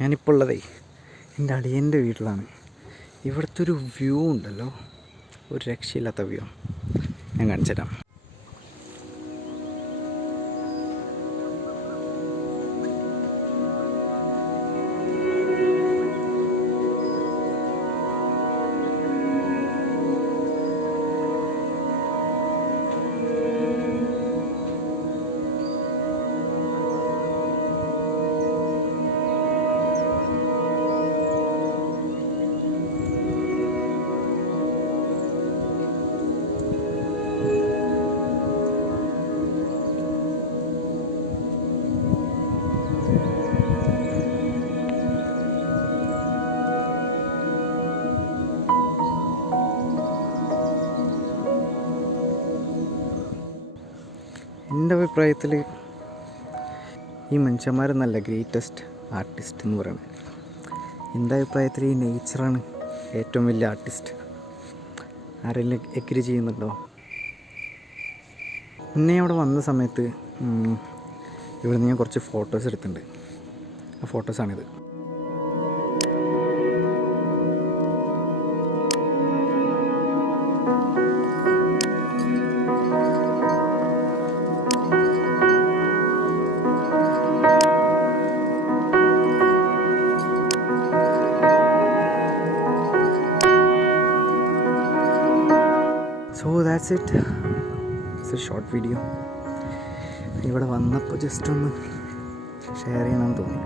ഞാനിപ്പോൾ ഉള്ളതേ എൻ്റെ അളിയൻ്റെ വീട്ടിലാണ്. ഇവിടുത്തെ ഒരു വ്യൂ ഉണ്ടല്ലോ, ഒരു രക്ഷയില്ലാത്ത വ്യൂ. ഞാൻ കാണിച്ചു തരാം. എൻ്റെ അഭിപ്രായത്തിൽ ഈ മനുഷ്യന്മാരെന്നല്ല ഗ്രേറ്റസ്റ്റ് ആർട്ടിസ്റ്റ് എന്ന് പറയുന്നത്. എൻ്റെ അഭിപ്രായത്തിൽ ഈ നേച്ചറാണ് ഏറ്റവും വലിയ ആർട്ടിസ്റ്റ്. ആരെങ്കിലും എഗ്രി ചെയ്യുന്നുണ്ടോ? മുന്നേ അവിടെ വന്ന സമയത്ത് ഇവിടുന്ന് ഞാൻ കുറച്ച് ഫോട്ടോസ് എടുത്തിട്ടുണ്ട്. ആ ഫോട്ടോസാണിത്. So that's it. It's a short video. ഇവിടെ വന്നപ്പോൾ ജസ്റ്റ് ഒന്ന് ഷെയർ ചെയ്യണമെന്ന് തോന്നി.